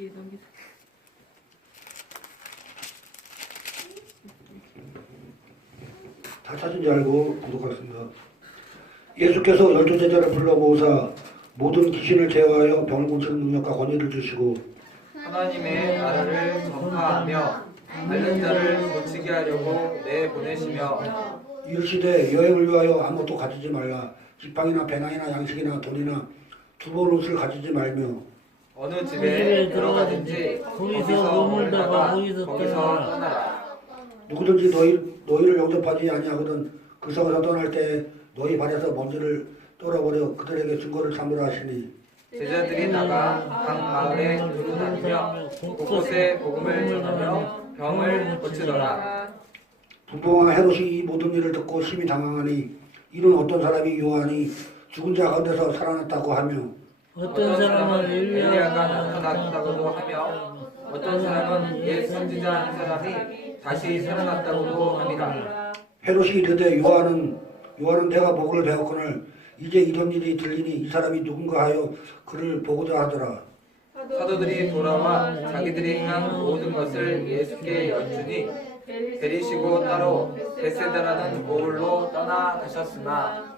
뒤에 넘기세요. 다 찾은 줄 알고 구독하겠습니다. 예수께서 12제자를 불러 모으사 모든 귀신을 제어하여 병을 고치는 능력과 권위를 주시고 하나님의 나라를 전파하며 앓는 자를 고치게 하려고 내보내시며 이르시되 여행을 위하여 아무것도 가지지 말라. 지팡이나 배낭이나 양식이나 돈이나 두벌 옷을 가지지 말며 어느 집에 들어가든지 거기서 머물다가 거기서 떠나라. 누구든지 너희를 영접하지 아니하거든 그 성에서 떠날 때 너희 발에서 먼지를 떨어버려 그들에게 증거를 삼으라 하시니 제자들이 나가 각 마을에 두루 다니며 곳곳에 복음을 전하며 병을 고치더라. 분봉왕 헤롯이 이 모든 일을 듣고 심히 당황하니 이는 어떤 사람이 요한이 죽은 자 가운데서 살아났다고 하며 어떤 사람은 엘리야가 나타났다고도 하며 어떤 사람은 옛 선지자 한 사람이 다시 살아났다고도 합니다. 헤롯이 이르되 요한은 내가 복을 배웠거늘 이제 이런 일이 들리니 이 사람이 누군가 하여 그를 보고자 하더라. 사도들이 돌아와 자기들이 행한 모든 것을 예수께 여쭈니 데리시고 따로 베세다라는 고을로 떠나가셨으나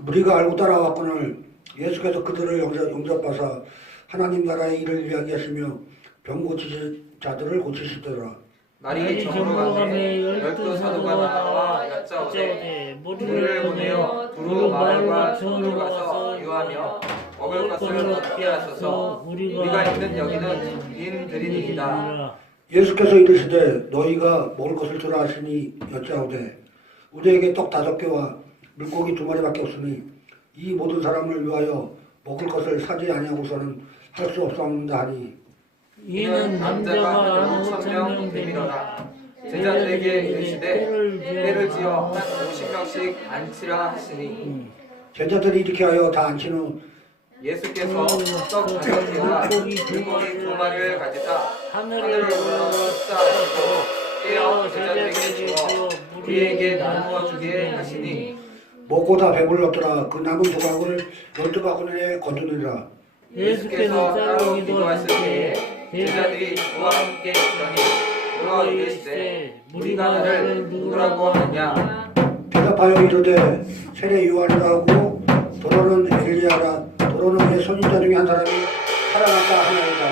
무리가 알고 따라왔거늘 예수께서 그들을 영접하사 하나님 나라의 일을 이야기하시며 병 고치실 자들을 고치시더라. 날이 저물어가매 12 사도가 나와 여짜오되 우리를 보내어 두루 마을과 촌으로 가서 유하며 먹을 것을 얻게 하소서. 우리가 있는 여기는 빈들이니이다. 예수께서 이르시되 너희가 먹을 것을 주라 하시니 여짜오되 우리에게 떡 5개와 물고기 2마리밖에 없으니 이 모든 사람을 위하여 먹을 것을 사지 아니하고서는 할 수 없사옵니다 하니 이는 남자가 5,000명 되밀어라. 제자들에게 이르시되 때를 지어 한 50명씩 앉히라 하시니 제자들이 이렇게 하여 다 앉힌 후 예수께서 떡 5개와 물고기 2마리를 가지사 하늘을 우러러 쌓으시고 깨어 제자들에게 주어 우리에게 나누어 주게 하시니 먹고 다 배불렀더라. 그 남은 조각을 12바구니에 거두느니라. 예수께서 따로 기도하실 때에 제자들이 그와 함께 있더니 물어 이르시되 우리가 너를 누구라고 하느냐. 대답하여 이르되 세례 요한이라 하고 도로는 엘리야라. 도로는 내 손인자 중에 한 사람이 살아났다 하나이다.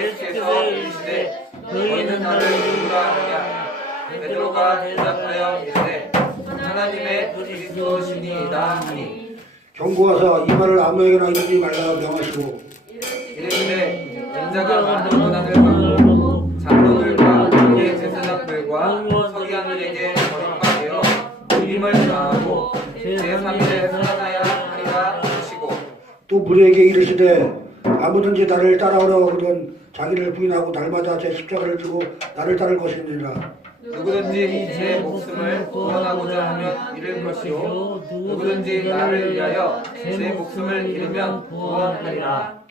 예수께서 이르시되 너희는 나를 누구라 하느냐. 베드로가 대답하여 이르되 하나님의 그리스도시니이다 하니 경고하사 이 말을 아무에게나 이르지 말라 명하시고 이르시되 인자가 많은 고난을 받고 장로들과 대제사장들과 서기관들에게 버림받여 죽임을 당하고 제3일에 살아나야 하리라 하시고 또 무리에게 이르시되 아무든지 나를 따라오려 하거든 자기를 부인하고 날마다 제 십자가를 지고 나를 따를 것이니라. 누구든지 제 목숨을 구원하고자 하면 잃을 것이요 누구든지 나를 위하여 제 목숨을 잃으면 구원하리라.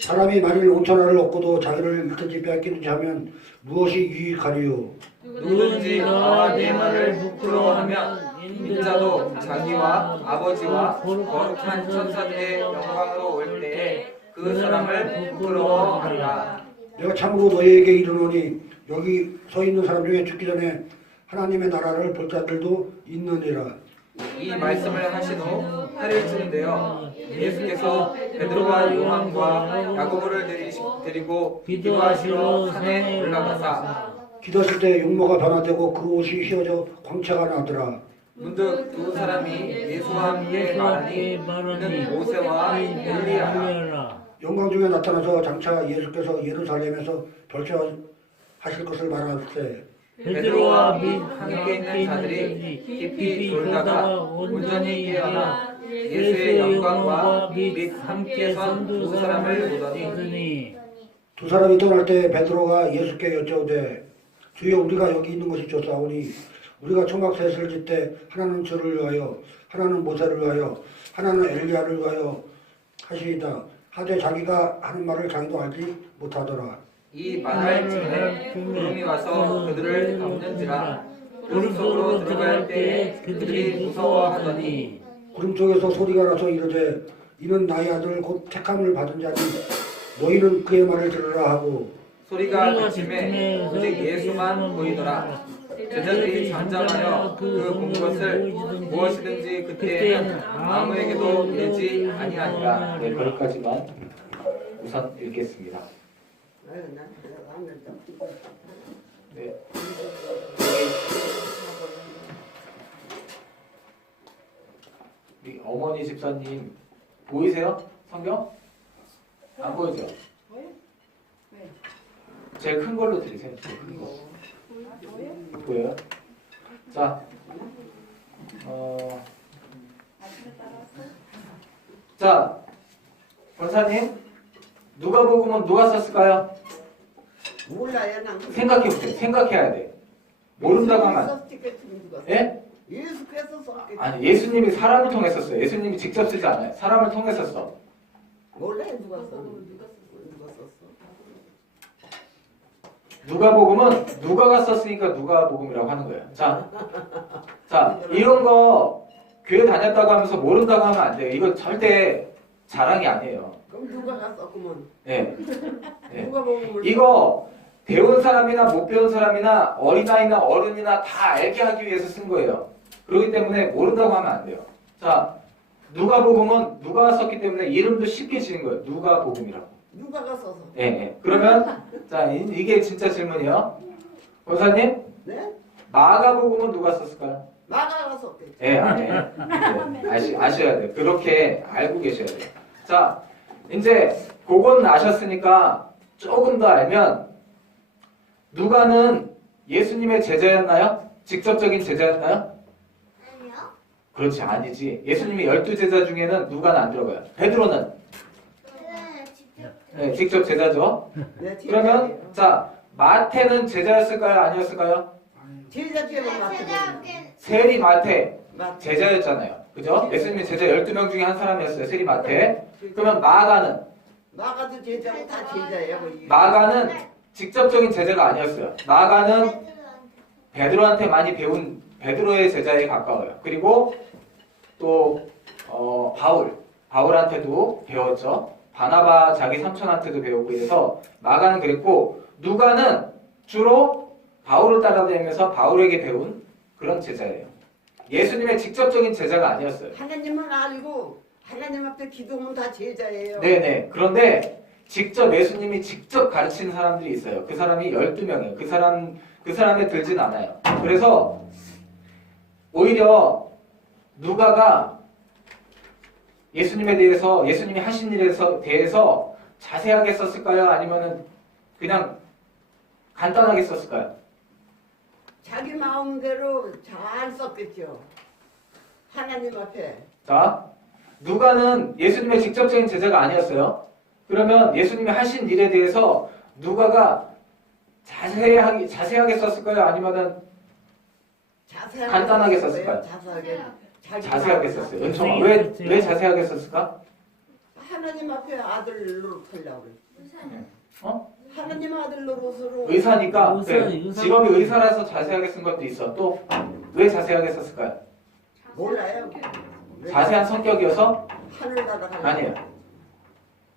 사람이 만일 5,000원을 얻고도 자기를 잃든지 빼앗기든지 하면 무엇이 유익하리요. 누구든지 나와 내 말을 부끄러워하면 인자도 자기와 아버지와 거룩한 천사들의 영광으로 올 때에 그 사람을 부끄러워하리라. 내가 참으로 너희에게 이르노니 여기 서 있는 사람 중에 죽기 전에 하나님의 나라를 볼 자들도 있느니라. 이 말씀을 하신 후 해를 치는데요. 예수께서 베드로와 요한과 야고보를 데리고 기도하시러 산에 올라가사 기도했을 때 용모가 변화되고 그 옷이 휘어져 광채가 나더라. 문득 두 사람이 예수와 함께 말하니 이는 모세와 엘리야라. 영광 중에 나타나서 장차 예수께서 예루살렘에서 별세하실 것을 말하세. 베드로와 및 함께 있는 자들이 깊이 졸다가 온전히 깨어나 예수의 영광과 및 함께 선 두 사람을 보더니 두 사람이 떠날 때 베드로가 예수께 여쭤오되 주여 우리가 여기 있는 것이 좋사오니 우리가 초막 셋을 짓되 하나는 저를 위하여 하나는 모세를 위하여 하나는 엘리야를 위하여 하시이다 하되 자기가 하는 말을 자기도 알지 못하더라. 이 말할 즈음에 구름이 와서 그들을 덮는지라. 구름 속으로 들어갈 때에 그들이 무서워하더니 구름 속에서 소리가 나서 이르되 이는 나의 아들 곧 택함을 받은 자니 너희는 그의 말을 들으라 하고 소리가 그침에 오직 예수만 보이더라. 제자들이 잠잠하여 그 본 것을 무엇이든지 그때에는 아무에게도 이르지 아니하니라. 네, 거기까지만 우선 읽겠습니다. 네. 우리 어머니 집사님 보이세요? 성경? 안 보이죠? 제일 큰 걸로 드리세요. 제일 큰 거. 보여요? 자, 자, 권사님, 누가복음은 누가 썼을까요? 몰라요, 난. 생각해보세요. 생각해야 돼. 모른다고 하면 안 돼. 예? 예수께서 썼겠지. 아니, 예수님이 사람을 통해서 써요. 예수님이 직접 쓰지 않아요. 사람을 통해서 써. 몰라요, 누가 썼어. 누가 썼어. 누가복음은 누가가 썼으니까 누가복음이라고 하는 거예요. 자, 이런 거 교회 다녔다고 하면서 모른다고 하면 안 돼요. 이거 절대 자랑이 아니에요. 그럼 누가가 썼구먼. 예. 누가 보면 이거 배운 사람이나 못 배운 사람이나 어린아이나 어른이나 다 알게 하기 위해서 쓴 거예요. 그렇기 때문에 모른다고 하면 안 돼요. 자, 누가복음은 누가가 썼기 때문에 이름도 쉽게 지는 거예요. 누가복음이라고. 누가가 써서. 예. 그러면 자, 이게 진짜 질문이에요. 권사님, 네? 마가복음은 누가 썼을까요? 마가가 썼겠지. 예, 아니에요. 네, 아셔야 돼요. 그렇게 알고 계셔야 돼요. 자, 이제 그건 아셨으니까 조금 더 알면 누가는 예수님의 제자였나요? 직접적인 제자였나요? 아니요. 그렇지, 아니지. 예수님의 12제자 중에는 누가는 안 들어가요. 베드로는 네, 직접. 네, 직접 제자죠. 네, 그러면 자, 마태는 제자였을까요? 아니었을까요? 제자 제가 맡은 제자께 세리 마태 맞. 제자였잖아요. 그죠? 예수님의 제자 12명 중에 한 사람이었어요. 세리 마태. 그러면 마가는 마가도 제자고 다 제자예요. 뭐. 마가는 직접적인 제자가 아니었어요. 마가는 베드로한테 많이 배운 베드로의 제자에 가까워요. 그리고 또 바울한테도 배웠죠. 바나바 자기 삼촌한테도 배우고 이래서 마가는 그랬고 누가는 주로 바울을 따라다니면서 바울에게 배운 그런 제자예요. 예수님의 직접적인 제자가 아니었어요. 하나님을 알고 하나님 앞에 기도하면 다 제자예요. 네네. 그런데 직접 예수님이 직접 가르치는 사람들이 있어요. 그 사람이 12명이에요. 그 사람에 들진 않아요. 그래서 오히려 누가가 예수님에 대해서 예수님이 하신 일에 대해서 자세하게 썼을까요? 아니면은 그냥 간단하게 썼을까요? 자기 마음대로 잘 썼겠죠. 하나님 앞에. 자, 누가는 예수님의 직접적인 제자가 아니었어요. 그러면 예수님이 하신 일에 대해서 누가가 자세하게 썼을까요? 아니면은 자세하게 간단하게 썼어요. 썼을까요? 자기 자세하게 마음대로. 썼어요. 은총아, 왜 자세하게 썼을까? 하나님 앞에 아들로 살려고 그래. 어? 하나님 아들 노릇으로 의사니까 의사, 네, 의사. 직업이 의사라서 자세하게 쓴 것도 있어. 또 왜 자세하게 썼을까요? 몰라요. 자세한 성격이어서? 하늘나라 가는 아니에요.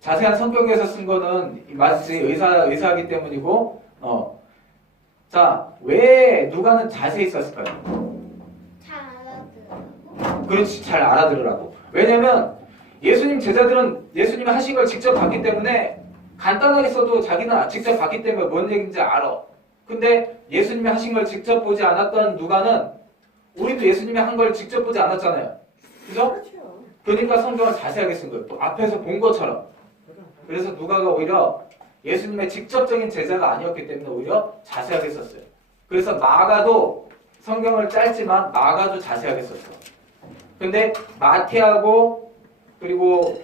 자세한 성격에서 쓴 거는 맞지 의사이기 때문이고 자, 왜 누가는 자세히 썼을까요? 잘 알아들어. 그렇지, 잘 알아들으라고. 왜냐면 예수님 제자들은 예수님이 하신 걸 직접 봤기 때문에 간단하게 써도 자기는 직접 봤기 때문에 뭔 얘기인지 알아. 근데 예수님이 하신 걸 직접 보지 않았던 누가는 우리도 예수님이 한 걸 직접 보지 않았잖아요. 그죠? 그렇죠. 그러니까 성경을 자세하게 쓴 거예요. 또 앞에서 본 것처럼. 그래서 누가가 오히려 예수님의 직접적인 제자가 아니었기 때문에 오히려 자세하게 썼어요. 그래서 마가도 성경을 짧지만 마가도 자세하게 썼어. 근데 마태하고 그리고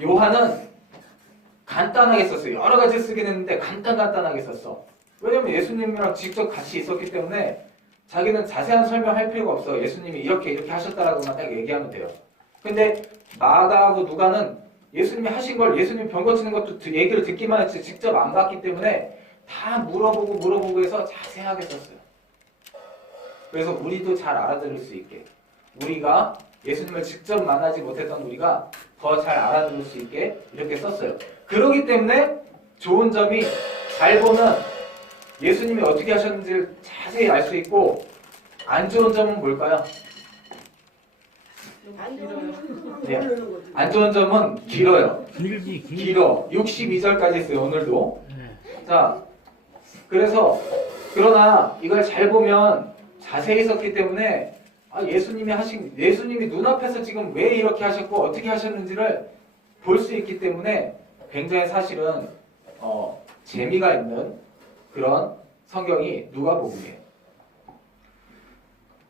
요한은 간단하게 썼어요. 여러 가지 쓰긴 했는데 간단하게 썼어. 왜냐면 예수님이랑 직접 같이 있었기 때문에 자기는 자세한 설명할 필요가 없어. 예수님이 이렇게 하셨다라고만 딱 얘기하면 돼요. 근데 마가하고 누가는 예수님이 하신 걸 예수님 병 고치는 것도 얘기를 듣기만 했지 직접 안 봤기 때문에 다 물어보고 해서 자세하게 썼어요. 그래서 우리도 잘 알아들을 수 있게 우리가 예수님을 직접 만나지 못했던 우리가 더 잘 알아들을 수 있게 이렇게 썼어요. 그러기 때문에 좋은 점이 잘 보면 예수님이 어떻게 하셨는지를 자세히 알 수 있고, 안 좋은 점은 뭘까요? 안 좋은 건 네. 모르는 거지. 안 좋은 점은 길어요. 길지 길어. 62절까지 있어요, 오늘도. 네. 자, 그래서 그러나 이걸 잘 보면 자세히 썼기 때문에 예수님이 눈앞에서 지금 왜 이렇게 하셨고 어떻게 하셨는지를 볼 수 있기 때문에 굉장히 사실은 재미가 있는 그런 성경이 누가복음이에요.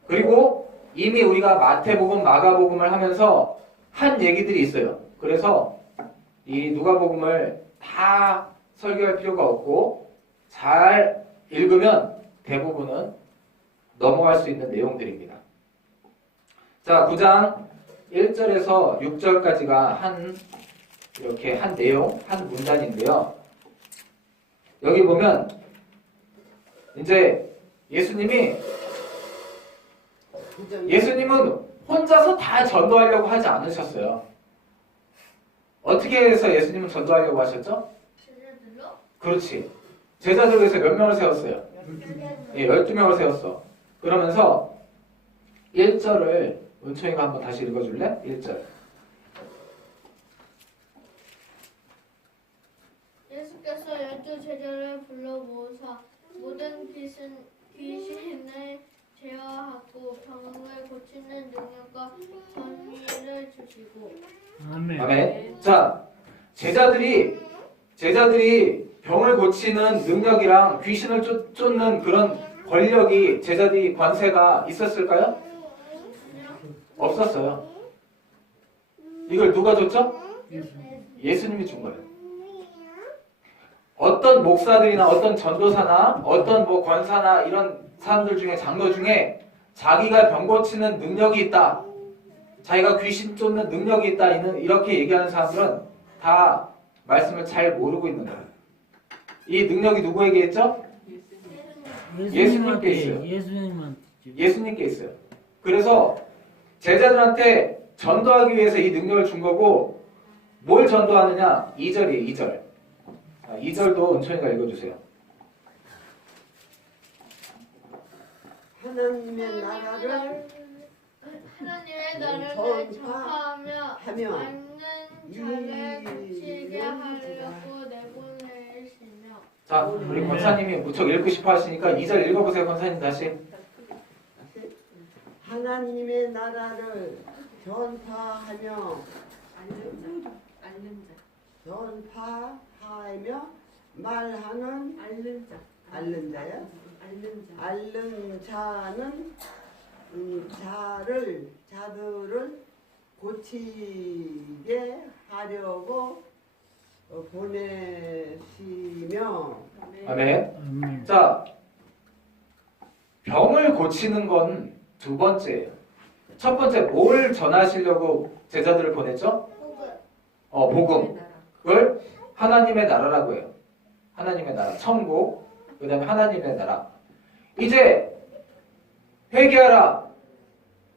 그리고 이미 우리가 마태복음, 마가복음을 하면서 한 얘기들이 있어요. 그래서 이 누가복음을 다 설교할 필요가 없고 잘 읽으면 대부분은 넘어갈 수 있는 내용들입니다. 자, 9장 1절에서 6절까지가 이렇게 한 내용, 한 문단인데요. 여기 보면 이제 예수님은 혼자서 다 전도하려고 하지 않으셨어요. 어떻게 해서 예수님은 전도하려고 하셨죠? 제자들로? 그렇지. 제자들 위해서 몇 명을 세웠어요? 예, 12명을 세웠어. 그러면서 1절을 은총이가 한번 다시 읽어줄래? 1절. 예수께서 12제자를 불러 모으사 모든 귀신을 제어하고 병을 고치는 능력과 권위를 주시고. 아멘. 아멘. 자, 제자들이 병을 고치는 능력이랑 귀신을 쫓는 그런 권력이 제자들이 권세가 있었을까요? 없었어요. 이걸 누가 줬죠? 예수님이 준 거예요. 어떤 목사들이나 어떤 전도사나 어떤 뭐 권사나 이런 사람들 중에 장로 중에 자기가 병 고치는 능력이 있다, 자기가 귀신 쫓는 능력이 있다, 이렇게 얘기하는 사람들은 다 말씀을 잘 모르고 있는 거예요. 이 능력이 누구에게 있죠? 예수님께 있어요. 예수님한테. 예수님께 있어요. 그래서 제자들한테 전도하기 위해서 이 능력을 준 거고, 뭘 전도하느냐? 2절이에요. 2절. 2절도 은총이가 읽어주세요. 하나님의 나라를 전파하며 하며 많은 자를 고치게 하려고 내보내시며. 자, 우리 권사님이 무척 읽고 싶어 하시니까 2절 읽어보세요. 권사님 다시. 하나님의 나라를 전파하며 말하는 앓는 자요? 앓는 자는 자들을 고치게 하려고 보내시며. 아멘. 아멘. 자, 병을 고치는 건 두 번째예요. 첫 번째, 뭘 전하시려고 제자들을 보냈죠? 복음. 그걸 하나님의 나라라고 해요. 하나님의 나라, 천국, 그 다음에 하나님의 나라. 이제 회개하라,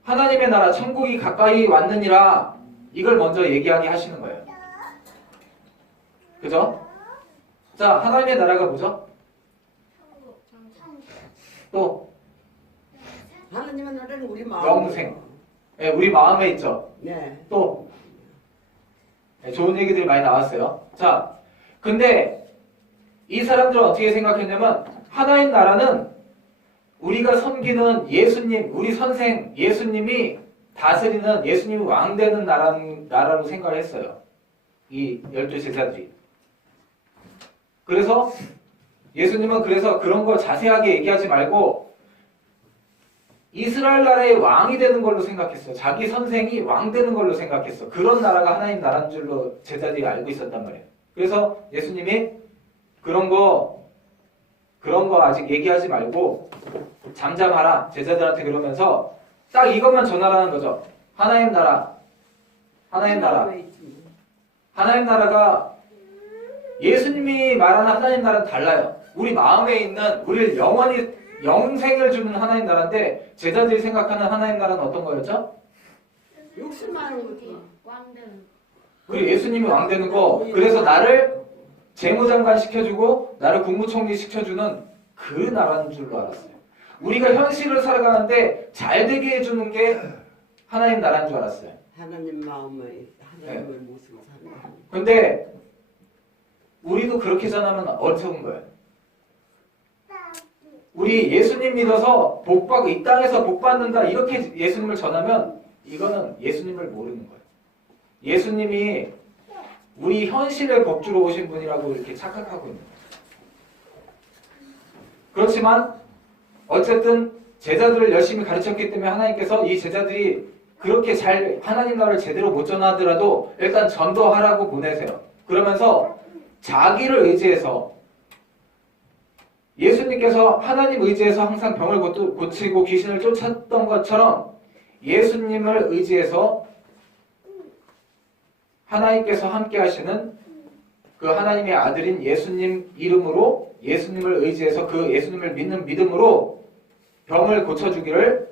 하나님의 나라, 천국이 가까이 왔느니라, 이걸 먼저 얘기하게 하시는 거예요. 그죠? 자, 하나님의 나라가 뭐죠? 또 하나님의 나라는 우리 마음. 영생. 네, 우리 마음에 있죠. 네. 또 네, 좋은 얘기들이 많이 나왔어요. 자, 근데 이 사람들은 어떻게 생각했냐면, 하나님 나라는 우리가 섬기는 예수님, 우리 선생 예수님이 다스리는, 예수님이 왕되는 나라로 생각을 했어요. 이 12제자들이. 그래서 예수님은 그런 걸 자세하게 얘기하지 말고 이스라엘 나라의 왕이 되는 걸로 생각했어요. 자기 선생이 왕 되는 걸로 생각했어. 그런 나라가 하나님 나라인 줄로 제자들이 알고 있었단 말이에요. 그래서 예수님이 그런 거 아직 얘기하지 말고 잠잠하라, 제자들한테 그러면서 딱 이것만 전하라는 거죠. 하나님 나라. 하나님 나라가 예수님이 말하는 하나님 나라는 달라요. 우리 마음에 있는, 우리를 영원히 영생을 주는 하나님 나라인데, 제자들이 생각하는 하나님 나라는 어떤 거였죠? 욕심 많은 거지. 왕되는. 우리 예수님이 왕 되는 거, 그래서 나를 재무장관 시켜주고 나를 국무총리 시켜주는 그 나라인 줄로 알았어요. 우리가 현실을 살아가는데 잘 되게 해주는 게 하나님 나라인 줄 알았어요. 하나님 마음을 하나님을 모습을 사는 근데 우리도 그렇게 전하면 어리석은 거예요. 우리 예수님 믿어서 이 땅에서 복 받는다 이렇게 예수님을 전하면 이거는 예수님을 모르는 거예요. 예수님이 우리 현실의 법주로 오신 분이라고 이렇게 착각하고 있는 거예요. 그렇지만 어쨌든 제자들을 열심히 가르쳤기 때문에 하나님께서 이 제자들이 그렇게 잘 하나님 나라를 제대로 못 전하더라도 일단 전도하라고 보내세요. 그러면서 자기를 의지해서 예수님께서 하나님 의지해서 항상 병을 고치고 귀신을 쫓았던 것처럼 예수님을 의지해서 하나님께서 함께 하시는 그 하나님의 아들인 예수님 이름으로 예수님을 의지해서 그 예수님을 믿는 믿음으로 병을 고쳐주기를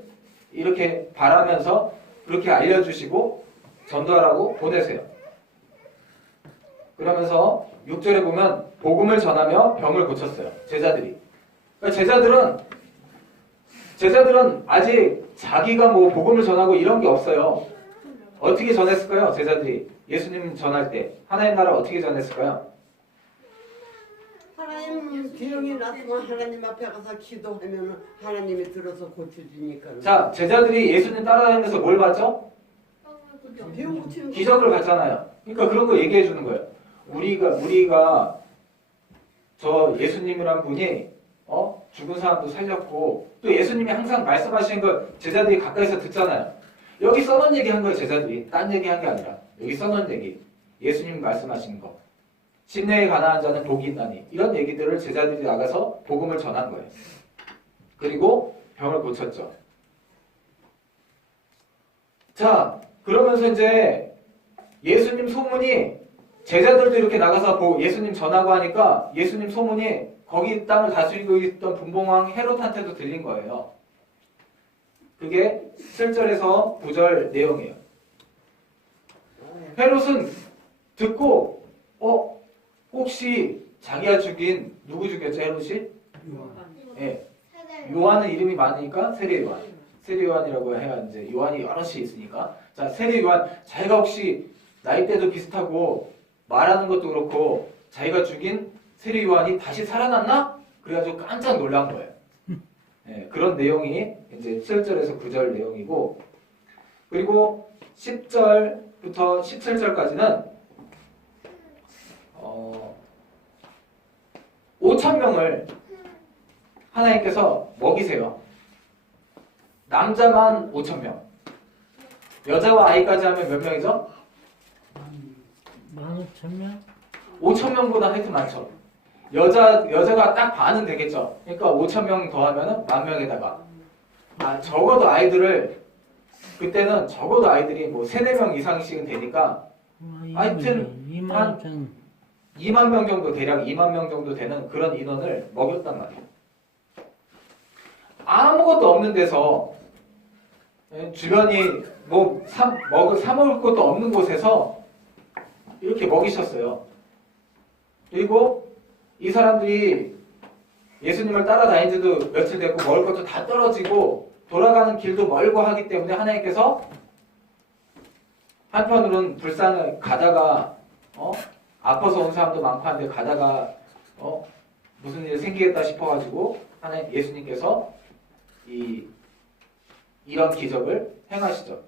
이렇게 바라면서 그렇게 알려주시고 전도하라고 보내세요. 그러면서 6절에 보면 복음을 전하며 병을 고쳤어요. 제자들이. 그러니까 제자들은 아직 자기가 뭐 복음을 전하고 이런 게 없어요. 어떻게 전했을까요? 제자들이 예수님 전할 때 하나님 나라 어떻게 전했을까요? 하나님 비용이 나타나면 하나님 앞에 가서 기도하면 하나님이 들어서 고쳐주니까. 자, 제자들이 예수님 따라다니면서 뭘 봤죠? 비용 고치는 기적을 봤잖아요. 그러니까 그런 거 얘기해 주는 거예요. 우리가 저 예수님이란 분이 죽은 사람도 살렸고 또 예수님이 항상 말씀하시는 걸 제자들이 가까이서 듣잖아요. 여기 써놓은 얘기 한 거예요. 제자들이 딴 얘기 한 게 아니라 여기 써놓은 얘기, 예수님 말씀하시는 거, 심내에 가난한 자는 복이 있나니 이런 얘기들을 제자들이 나가서 복음을 전한 거예요. 그리고 병을 고쳤죠. 자, 그러면서 이제 예수님 소문이 제자들도 이렇게 나가서 예수님 전하고 하니까 예수님 소문이 거기 땅을 다스리고 있던 분봉왕 헤롯한테도 들린 거예요. 그게 7절에서 9절 내용이에요. 헤롯은 듣고 혹시 자기가 죽인 누구 죽였죠? 헤롯이? 예. 요한은 이름이 많으니까 세례 요한. 세례 요한이라고 해야 이제 요한이 여럿이 있으니까. 자, 세례 요한 자기가 혹시 나이대도 비슷하고 말하는 것도 그렇고 자기가 죽인 세례 요한이 다시 살아났나? 그래가지고 깜짝 놀란 거예요. 예, 그런 내용이 이제 7절에서 9절 내용이고, 그리고 10절부터 17절까지는 5,000명을 하나님께서 먹이세요. 남자만 5,000명, 여자와 아이까지 하면 몇 명이죠? 15,000명? 5,000명보다 하여튼 많죠. 여자가 딱 반은 되겠죠. 그러니까 5,000명 더하면 10,000명에다가 적어도 아이들을 그때는 적어도 아이들이 뭐 3, 4명 이상씩은 되니까 하여튼 2만 명 정도, 대략 2만 명 정도 되는 그런 인원을 먹였단 말이에요. 아무것도 없는 데서 주변이 뭐 사 먹을 것도 없는 곳에서 이렇게 먹이셨어요. 그리고 이 사람들이 예수님을 따라다닌 지도 며칠 됐고 먹을 것도 다 떨어지고 돌아가는 길도 멀고 하기 때문에 하나님께서 한편으로는 불쌍해 가다가 아파서 온 사람도 많고 한데 가다가 무슨 일이 생기겠다 싶어가지고 하나님 예수님께서 이런 기적을 행하시죠.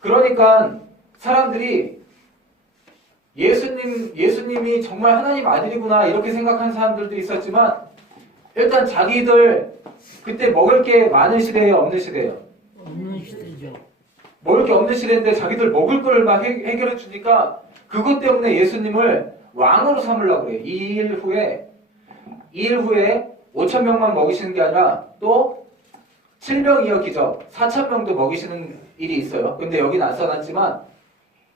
그러니까 사람들이 예수님이 정말 하나님 아들이구나 이렇게 생각한 사람들도 있었지만 일단 자기들 그때 먹을 게 많은 시대예요, 없는 시대예요? 없는 시대죠. 먹을 게 없는 시대인데 자기들 먹을 걸 막 해결해 주니까 그것 때문에 예수님을 왕으로 삼으려고 그래요. 2일 후에 5,000명만 먹이시는 게 아니라 또 7명 이어 기적 4,000명도 먹이시는 일이 있어요. 근데 여기는 안 써놨지만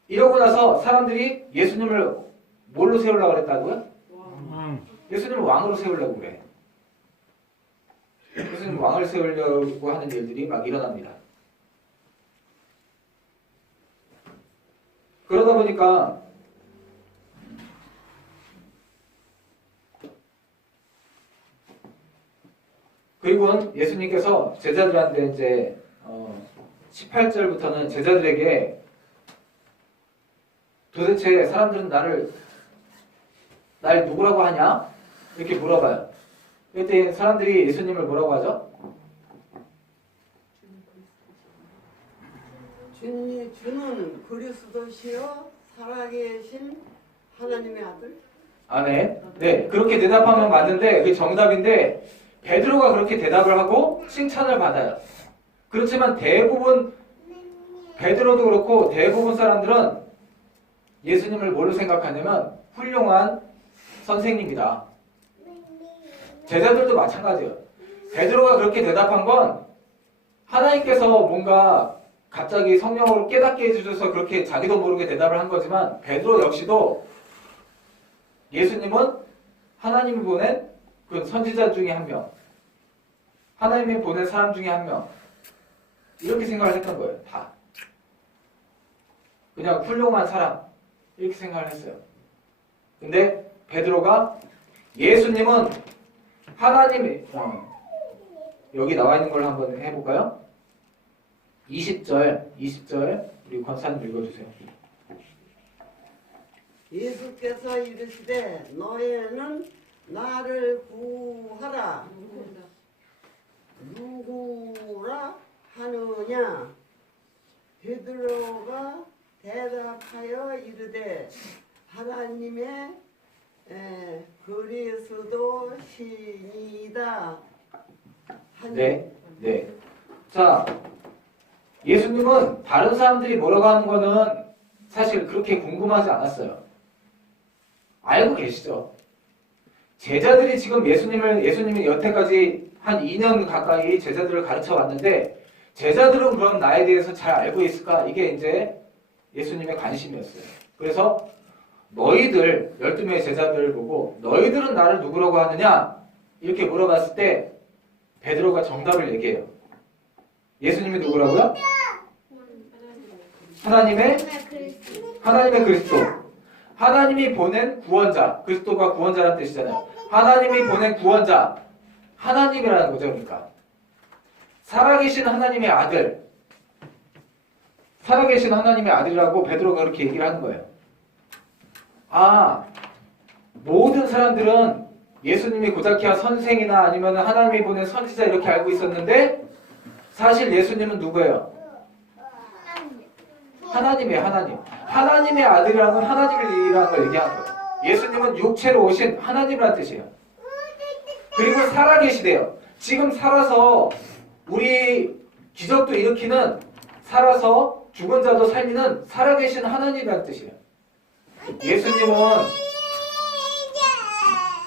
이러고 나서 사람들이 예수님을 뭘로 세우려고 그랬다고요? 예수님을 왕으로 세우려고 그래. 예수님 왕을 세우려고 하는 일들이 막 일어납니다. 그러다 보니까 그리고 예수님께서 제자들한테 이제 18절부터는 제자들에게 도대체 사람들은 날 누구라고 하냐? 이렇게 물어봐요. 그때 사람들이 예수님을 뭐라고 하죠? 주는 그리스도시요 살아계신 하나님의 아들. 네, 그렇게 대답하면 맞는데 그게 정답인데 베드로가 그렇게 대답을 하고 칭찬을 받아요. 그렇지만 대부분 베드로도 그렇고 대부분 사람들은 예수님을 뭘로 생각하냐면 훌륭한 선생님이다. 제자들도 마찬가지예요. 베드로가 그렇게 대답한 건 하나님께서 뭔가 갑자기 성령으로 깨닫게 해주셔서 그렇게 자기도 모르게 대답을 한 거지만 베드로 역시도 예수님은 하나님이 보낸 그 선지자 중에 한 명, 하나님이 보낸 사람 중에 한 명, 이렇게 생각을 했던 거예요. 다 그냥 훌륭한 사람 이렇게 생각을 했어요. 근데 베드로가 예수님은 하나님이 여기 나와 있는 걸 한번 해볼까요? 20절 우리 권사님 읽어주세요. 예수께서 이르시되 너희는 나를 구하라. 누구라 하느냐? 베드로가 대답하여 이르되 하나님의 그리스도시니이다. 네. 자, 예수님은 다른 사람들이 뭐라고 하는 거는 사실 그렇게 궁금하지 않았어요. 알고 계시죠? 제자들이 지금 예수님이 여태까지 한 2년 가까이 제자들을 가르쳐 왔는데 제자들은 그럼 나에 대해서 잘 알고 있을까? 이게 이제 예수님의 관심이었어요. 그래서 너희들 12명의 제자들을 보고 너희들은 나를 누구라고 하느냐? 이렇게 물어봤을 때 베드로가 정답을 얘기해요. 예수님이 누구라고요? 하나님의 그리스도. 하나님이 보낸 구원자. 그리스도가 구원자라는 뜻이잖아요. 하나님이 보낸 구원자. 하나님이라는 거죠. 그러니까 살아계신 하나님의 아들. 살아계신 하나님의 아들이라고 베드로가 그렇게 얘기를 하는 거예요. 모든 사람들은 예수님이 고자키아 선생이나 아니면 하나님이 보낸 선지자 이렇게 알고 있었는데 사실 예수님은 누구예요? 하나님이에요. 하나님의 아들이라는 건 하나님이라는 걸 얘기하는 거예요. 예수님은 육체로 오신 하나님이라는 뜻이에요. 그리고 살아계시대요. 지금 살아서 우리 기적도 일으키는 살아서 죽은 자도 살리는 살아계신 하나님이라는 뜻이에요. 예수님은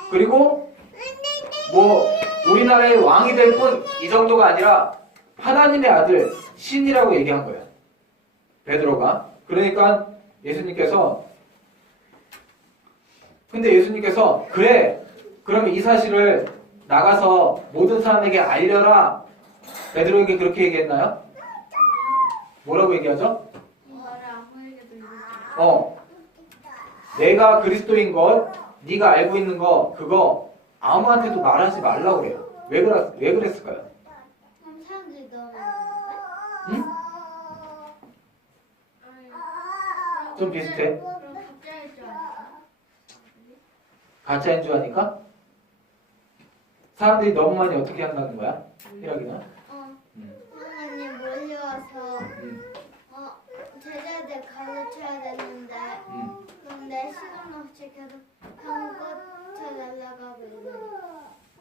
그리고 우리나라의 왕이 될 뿐 이 정도가 아니라 하나님의 아들 신이라고 얘기한 거예요. 베드로가. 그러니까 예수님께서 그래 그러면 이 사실을 나가서 모든 사람에게 알려라. 베드로에게 그렇게 얘기했나요? 뭐라고 얘기하죠? 내가 그리스도인 것, 네가 알고 있는 거 그거 아무한테도 말하지 말라고 그래요. 왜 그랬을까요? 사람들이 너무 응? 좀 비슷해. 그럼 가짜일 줄 알았어. 가짜인 줄 아니까? 사람들이 너무 많이 어떻게 한다는 거야? 희락이는? 하나님 몰려와서 제자들 가르쳐야 되는데 근데 시간 없이 계속 한곳에 날아가고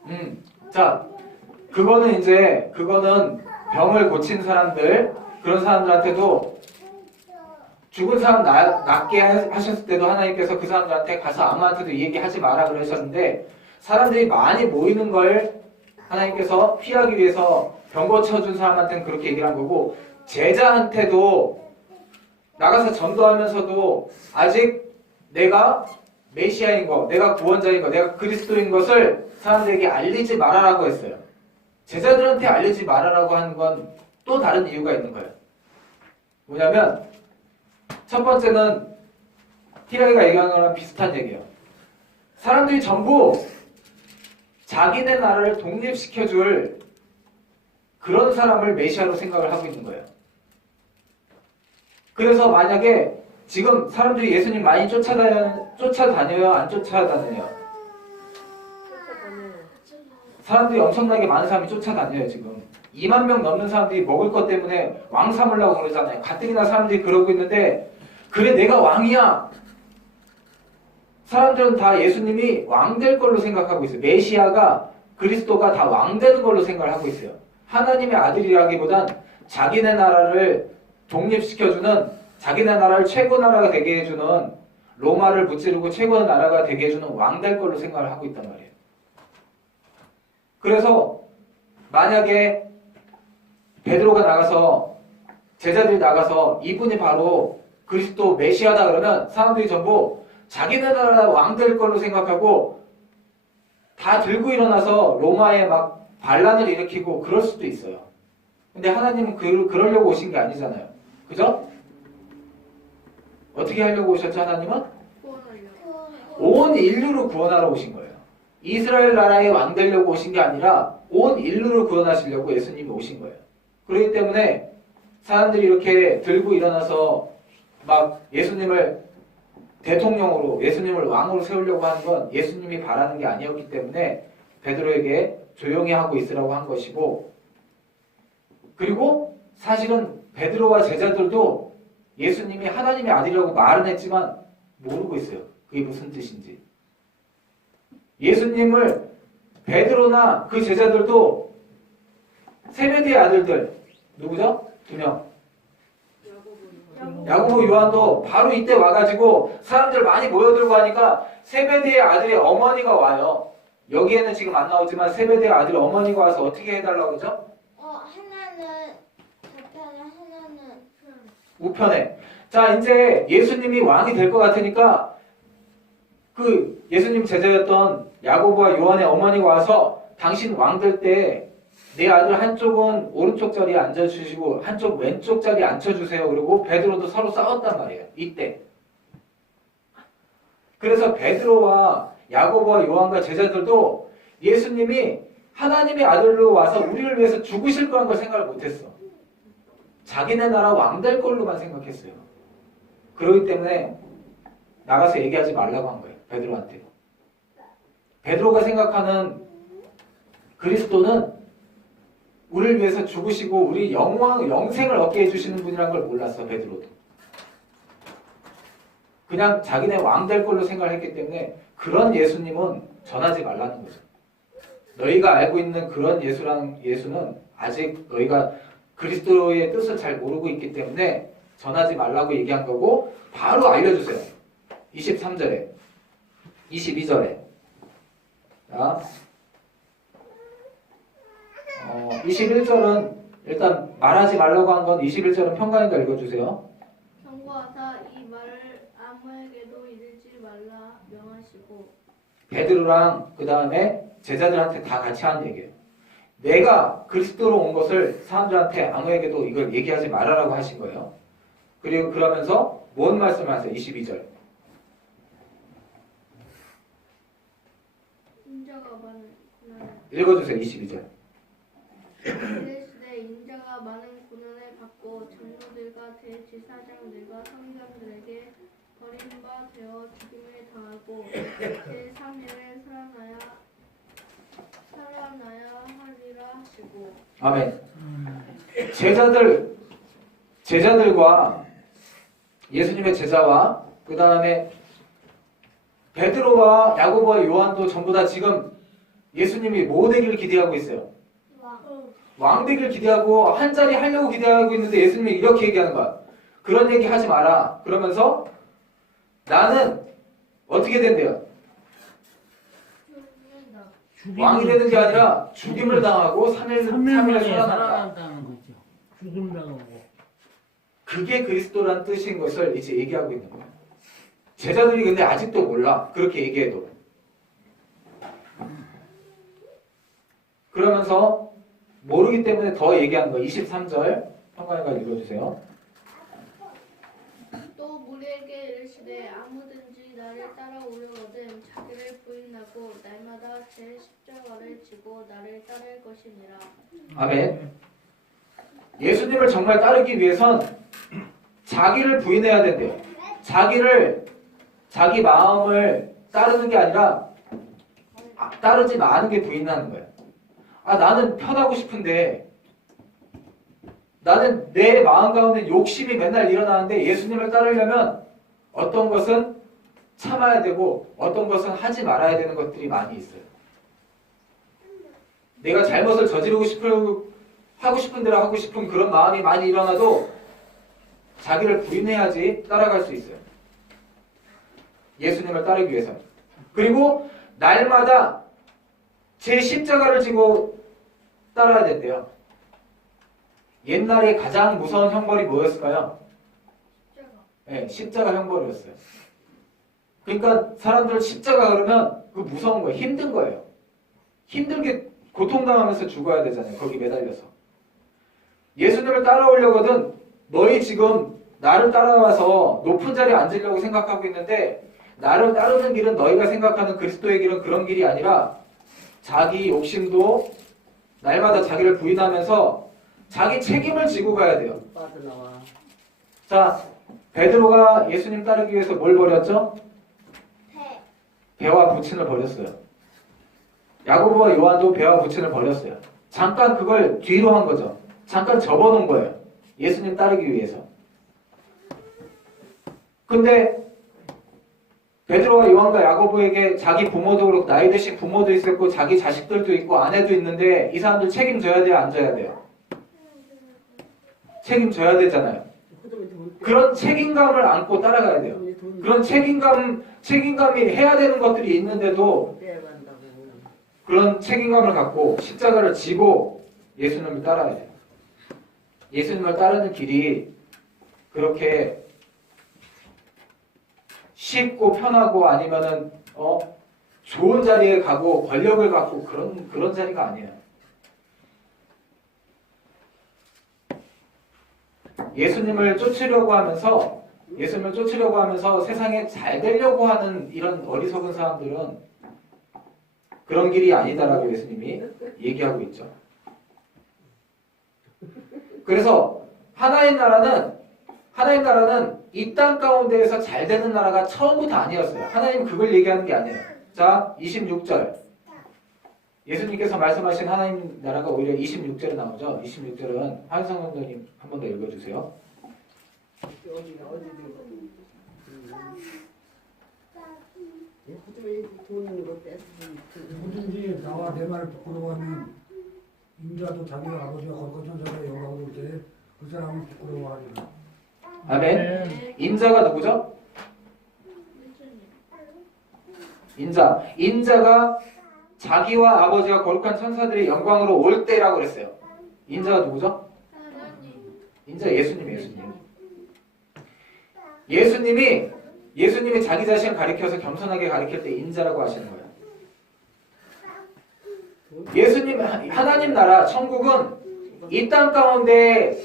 있는. 자, 그거는 병을 고친 사람들, 그런 사람들한테도 죽은 사람 낫게 하셨을 때도 하나님께서 그 사람들한테 가서 아무한테도 이 얘기 하지 마라 그러셨는데 사람들이 많이 모이는 걸 하나님께서 피하기 위해서 병 고쳐준 사람한테는 그렇게 얘기를 한 거고 제자한테도 나가서 전도하면서도 아직 내가 메시아인 거, 내가 구원자인 거, 내가 그리스도인 것을 사람들에게 알리지 말아라고 했어요. 제자들한테 알리지 말아라고 하는 건 또 다른 이유가 있는 거예요. 뭐냐면 첫 번째는 티라이가 얘기하는 거랑 비슷한 얘기예요. 사람들이 전부 자기네 나라를 독립시켜줄 그런 사람을 메시아로 생각을 하고 있는 거예요. 그래서 만약에 지금 사람들이 예수님 많이 쫓아다녀요? 안 쫓아다녀요? 사람들이 엄청나게 많은 사람이 쫓아다녀요. 지금 2만 명 넘는 사람들이 먹을 것 때문에 왕 삼으려고 그러잖아요. 가뜩이나 사람들이 그러고 있는데 그래 내가 왕이야. 사람들은 다 예수님이 왕 될 걸로 생각하고 있어요. 메시아가 그리스도가 다 왕 되는 걸로 생각을 하고 있어요. 하나님의 아들이라기보단 자기네 나라를 독립시켜주는, 자기네 나라를 최고 나라가 되게 해주는, 로마를 무찌르고 최고 나라가 되게 해주는 왕 될 걸로 생각을 하고 있단 말이에요. 그래서 만약에 베드로가 나가서, 제자들이 나가서 이분이 바로 그리스도 메시아다 그러면 사람들이 전부 자기네 나라 왕 될 걸로 생각하고 다 들고 일어나서 로마에 막 반란을 일으키고 그럴 수도 있어요. 근데 하나님은 그러려고 오신 게 아니잖아요. 그죠? 어떻게 하려고 오셨죠, 하나님은? 온 인류를 구원하러 오신 거예요. 이스라엘 나라의 왕 되려고 오신 게 아니라 온 인류를 구원하시려고 예수님이 오신 거예요. 그렇기 때문에 사람들이 이렇게 들고 일어나서 막 예수님을 대통령으로, 예수님을 왕으로 세우려고 하는 건 예수님이 바라는 게 아니었기 때문에 베드로에게 조용히 하고 있으라고 한 것이고, 그리고 사실은 베드로와 제자들도 예수님이 하나님의 아들이라고 말은 했지만 모르고 있어요. 그게 무슨 뜻인지. 예수님을 베드로나 그 제자들도 세베대의 아들들 누구죠? 2명. 야고보 요한도 바로 이때 와가지고 사람들 많이 모여들고 하니까 세베대의 아들의 어머니가 와요. 여기에는 지금 안 나오지만 세베대의 아들 어머니가 와서 어떻게 해달라고 그러죠? 하나는 좌편에 하나는 우편에. 자, 이제 예수님이 왕이 될 것 같으니까 그 예수님 제자였던 야고보와 요한의 어머니가 와서 당신 왕 될 때 내 아들 한쪽은 오른쪽 자리에 앉아주시고 한쪽 왼쪽 자리에 앉혀주세요. 그리고 베드로도 서로 싸웠단 말이에요. 이때. 그래서 베드로와 야고보와 요한과 제자들도 예수님이 하나님의 아들로 와서 우리를 위해서 죽으실 거란 걸 생각을 못했어. 자기네 나라 왕 될 걸로만 생각했어요. 그렇기 때문에 나가서 얘기하지 말라고 한 거예요. 베드로한테. 베드로가 생각하는 그리스도는 우리를 위해서 죽으시고 우리 영생을 얻게 해주시는 분이라는 걸 몰랐어. 베드로도. 그냥 자기네 왕 될 걸로 생각을 했기 때문에 그런 예수님은 전하지 말라는 거죠. 너희가 알고 있는 그런 예수는 아직 너희가 그리스도의 뜻을 잘 모르고 있기 때문에 전하지 말라고 얘기한 거고, 바로 알려주세요. 23절에 22절에 자, 21절은 일단 말하지 말라고 한 건 21절은 평강이가 읽어주세요. 경고하사 이 말을 아무에게도 이르지 말라 명하시고. 베드로랑 그 다음에 제자들한테 다 같이 하는 얘기예요. 내가 그리스도로 온 것을 사람들한테 아무에게도 이걸 얘기하지 말아라고 하신 거예요. 그리고 그러면서 뭔 말씀을 하세요? 22절. 인자가 많은 고난을 읽어주세요. 22절. 이르시되 인자가 많은 고난을 받고 장로들과 대제사장들과 선생들에게 버림바 되어 죽임을 당하고 제3일에 살아나야 하리라 하시고. 아멘. 제자들과 예수님의 제자와 그 다음에 베드로와 야고보와 요한도 전부 다 지금 예수님이 뭐 되기를 기대하고 있어요? 왕 되기를 기대하고 한 자리 하려고 기대하고 있는데 예수님이 이렇게 얘기하는 거야. 그런 얘기 하지 마라. 그러면서 나는 어떻게 된대요? 왕이 되는 게 아니라 죽임을 당하고 3일 3일 만에 만에 살아난다. 살아난다는 거죠. 죽음 당하고. 그게 그리스도란 뜻인 것을 이제 얘기하고 있는 거예요. 제자들이 근데 아직도 몰라. 그렇게 얘기해도. 그러면서 모르기 때문에 더 얘기하는 거예요. 23절 평강이가 읽어주세요. 또 우리에게 이르시되 아무든지 나를 따라오려거든 자기를 부인하고 날마다 제 십자가를 지고 나를 따를 것이니라. 아멘. 예수님을 정말 따르기 위해선 자기를 부인해야 된대요. 자기 마음을 따르는 게 아니라 따르지 마는 게 부인하는 거예요. 나는 편하고 싶은데 나는 내 마음 가운데 욕심이 맨날 일어나는데 예수님을 따르려면 어떤 것은 참아야 되고 어떤 것은 하지 말아야 되는 것들이 많이 있어요. 내가 잘못을 하고 싶은 대로 하고 싶은 그런 마음이 많이 일어나도 자기를 부인해야지 따라갈 수 있어요. 예수님을 따르기 위해서. 그리고 날마다 제 십자가를 지고 따라야 된대요. 옛날에 가장 무서운 형벌이 뭐였을까요? 네, 십자가 형벌이었어요. 그러니까 사람들은 십자가 그러면 그 무서운 거예요. 힘든 거예요. 힘들게 고통당하면서 죽어야 되잖아요. 거기 매달려서. 예수님을 따라오려거든 너희 지금 나를 따라와서 높은 자리에 앉으려고 생각하고 있는데 나를 따르는 길은 너희가 생각하는 그리스도의 길은 그런 길이 아니라 자기 욕심도 날마다 자기를 부인하면서 자기 책임을 지고 가야 돼요. 빠져나와. 자, 베드로가 예수님 따르기 위해서 뭘 버렸죠? 배와 부친을 버렸어요. 야고보와 요한도 배와 부친을 버렸어요. 잠깐 그걸 뒤로 한 거죠. 잠깐 접어놓은 거예요. 예수님 따르기 위해서. 근데 베드로와 요한과 야고보에게 자기 부모도 그렇고 나이 드신 부모도 있었고 자기 자식들도 있고 아내도 있는데 이 사람들 책임져야 돼요? 안 져야 돼요? 책임져야 되잖아요. 그런 책임감을 안고 따라가야 돼요. 그런 책임감이 해야 되는 것들이 있는데도 그런 책임감을 갖고 십자가를 지고 예수님을 따라야 돼요. 예수님을 따르는 길이 그렇게 쉽고 편하고 아니면은 좋은 자리에 가고 권력을 갖고 그런 자리가 아니에요. 예수님을 쫓으려고 하면서 세상에 잘 되려고 하는 이런 어리석은 사람들은 그런 길이 아니다라고 예수님이 얘기하고 있죠. 그래서 하나님 나라는 이 땅 가운데에서 잘 되는 나라가 처음부터 아니었어요. 하나님 그걸 얘기하는 게 아니에요. 자, 26절. 예수님께서 말씀하신 하나님 나라가 오히려 26절에 나오죠. 26절은 한성 감독님 한 번 더 읽어주세요. 누구든지 나와 내 말을 부끄러워하면 인자도 자기 아버지와 거룩한 천사가 영광을 올 때 그 사람을 부끄러워하리라. 아멘. 인자가 누구죠? 인자가 자기와 아버지와 거룩한 천사들의 영광으로 올 때라고 그랬어요. 인자가 누구죠? 인자 예수님. 예수님이 자기 자신을 가리켜서 겸손하게 가리킬 때 인자라고 하시는 거예요. 예수님 하나님 나라 천국은 이 땅 가운데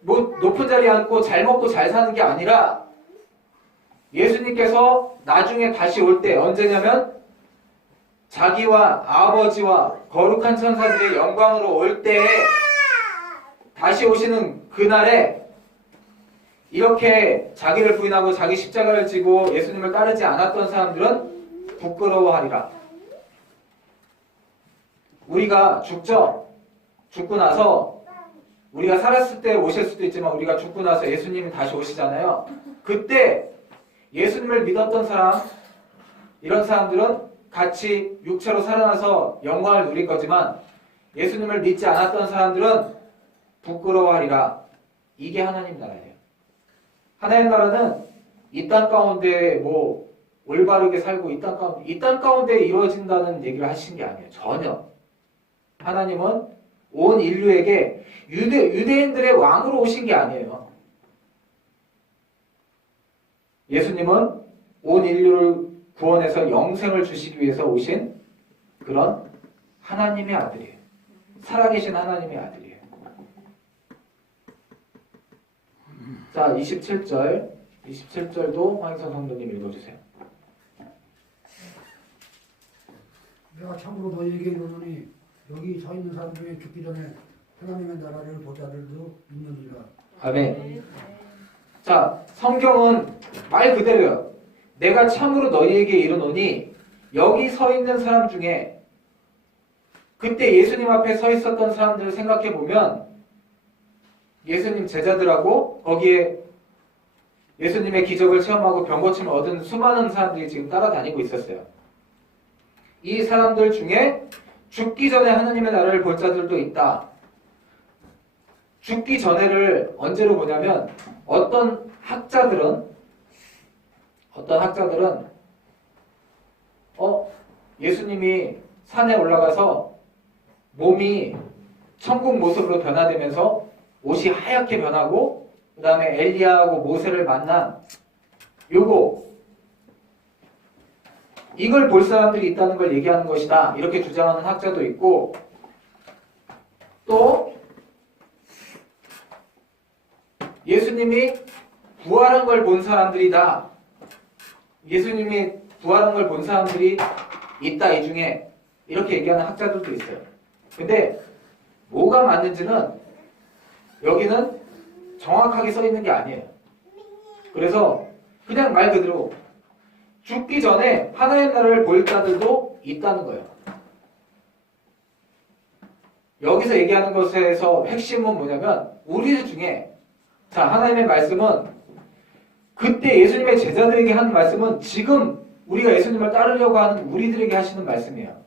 뭐 높은 자리에 앉고 잘 먹고 잘 사는 게 아니라 예수님께서 나중에 다시 올 때 언제냐면 자기와 아버지와 거룩한 천사들의 영광으로 올 때 다시 오시는 그날에 이렇게 자기를 부인하고 자기 십자가를 지고 예수님을 따르지 않았던 사람들은 부끄러워하리라. 우리가 죽죠? 죽고 나서 우리가 살았을 때 오실 수도 있지만 우리가 죽고 나서 예수님이 다시 오시잖아요. 그때 예수님을 믿었던 사람, 이런 사람들은 같이 육체로 살아나서 영광을 누릴 거지만 예수님을 믿지 않았던 사람들은 부끄러워하리라. 이게 하나님 나라예요. 하나님 나라는 이 땅 가운데 뭐 올바르게 살고 이 땅 가운데 이루어진다는 얘기를 하신 게 아니에요. 전혀. 하나님은 온 인류에게 유대인들의 왕으로 오신 게 아니에요. 예수님은 온 인류를 구원해서 영생을 주시기 위해서 오신 그런 하나님의 아들이에요. 살아계신 하나님의 아들이에요. 자, 27절 27절도 황희선 성도님 읽어주세요. 내가 참으로 너희에게 이르노니 여기 서 있는 사람 중에 죽기 전에 하나님의 나라를 볼 자들도 있느니라. 아멘. 자, 성경은 말 그대로요. 내가 참으로 너희에게 이르노니 여기 서 있는 사람 중에 그때 예수님 앞에 서 있었던 사람들을 생각해 보면 예수님 제자들하고 거기에 예수님의 기적을 체험하고 병고침을 얻은 수많은 사람들이 지금 따라다니고 있었어요. 이 사람들 중에 죽기 전에 하나님의 나라를 볼 자들도 있다. 죽기 전에를 언제로 보냐면 어떤 학자들은 예수님이 산에 올라가서 몸이 천국 모습으로 변화되면서 옷이 하얗게 변하고 그 다음에 엘리야하고 모세를 만난 이걸 볼 사람들이 있다는 걸 얘기하는 것이다. 이렇게 주장하는 학자도 있고 또 예수님이 부활한 걸 본 사람들이다. 예수님이 부활한 걸 본 사람들이 있다. 이 중에 이렇게 얘기하는 학자들도 있어요. 근데 뭐가 맞는지는 여기는 정확하게 써 있는 게 아니에요. 그래서 그냥 말 그대로 죽기 전에 하나님 나라를 볼 자들도 있다는 거예요. 여기서 얘기하는 것에서 핵심은 뭐냐면 우리들 중에 하나님의 말씀은 그때 예수님의 제자들에게 하는 말씀은 지금 우리가 예수님을 따르려고 하는 우리들에게 하시는 말씀이에요.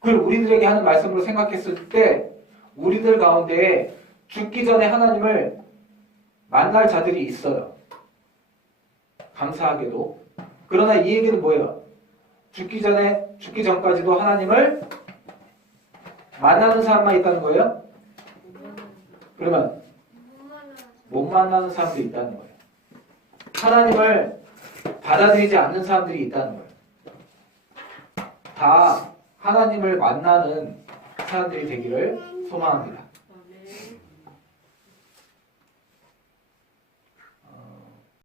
그걸 우리들에게 하는 말씀으로 생각했을 때 우리들 가운데에 죽기 전에 하나님을 만날 자들이 있어요. 감사하게도. 그러나 이 얘기는 뭐예요? 죽기 전까지도 하나님을 만나는 사람만 있다는 거예요? 그러면 못 만나는 사람들이 있다는 거예요. 하나님을 받아들이지 않는 사람들이 있다는 거예요. 다 하나님을 만나는 사람들이 되기를 소망합니다.